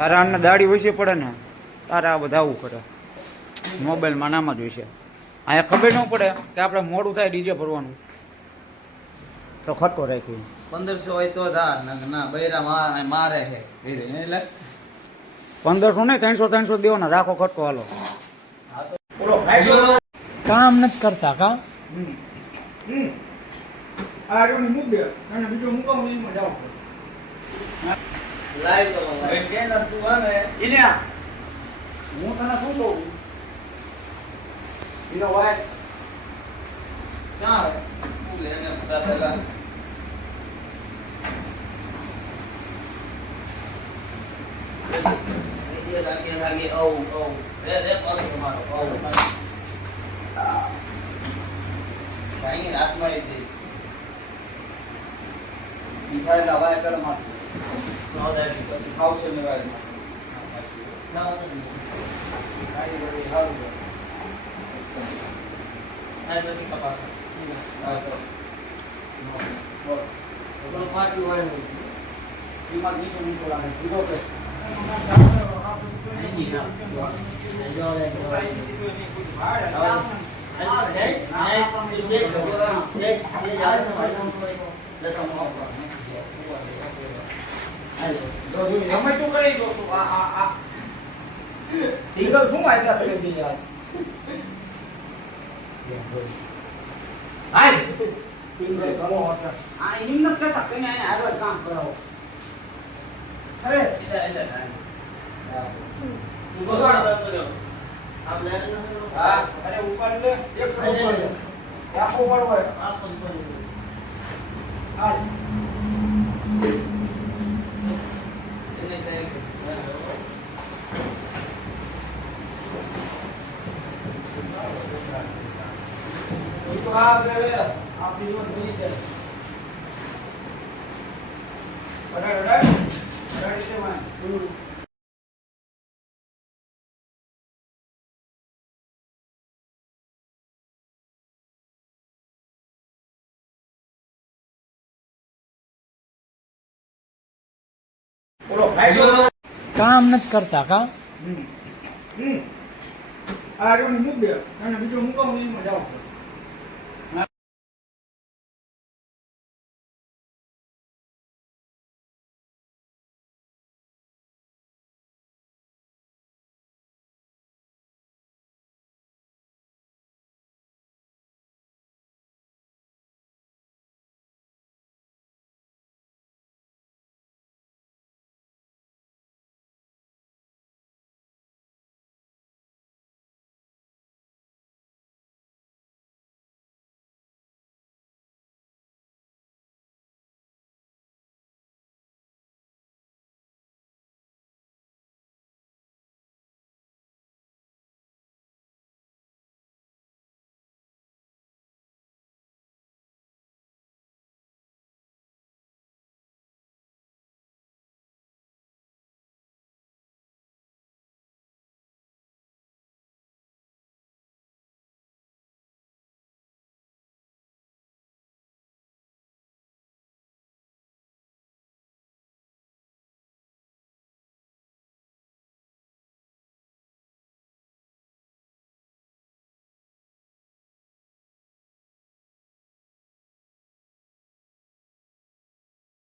તારા અन्न દાડી ઓછી પડે ને તારે આ બધા આવું કરે મોબાઈલમાં નામ જ હોય છે. અહીંયા ખબર ન પડે કે આપણે મોડું થાય ડીજે ભરવાનું તો ખટકો રાખી 1500 હોય તો ના બૈરા મારે છે એટલે 1500 નહીં 300 દેવાના રાખો ખટકો હાલો કામ નથી કરતા કા લાઈવ તો કેન તું આને ઇને હું તને શું કહું ઇનો વાય ચા તું લેને ફટા પેલા એ લાગે ઓ રે પાસ તમારો ઓ કાઈ રાતમાં એ દેશ મીઠાઈ લાવાય કર માર નો દે પછી આવશે મેવાય ના કાઈ વળી હાલ આ બધી કપાસ હા તો બસ તો પાટી હોય ઈમાં નીચે નીચે લાગે જીરો કે નહીં ના જો લે અમે તું કરી દો તું આ ટીગલ શું આયતા કરી દી યાર હાય ટીગલ કરો હોતા આ હિંમત કરતા કને આ આગળ કામ કરાવો અરે એટલે તું બગાડ આમ લે હા અરે ઉપર લે એક સો ઉપર લે આખો ઉપર હોય આ પણ હા તો આ લે આપણી જો બીજી છે અરે છે માં બોલો ભાઈ કામ નથી કરતા કા આ જો મૂક દે અને બીજો મૂકો હું એમાં જાઉં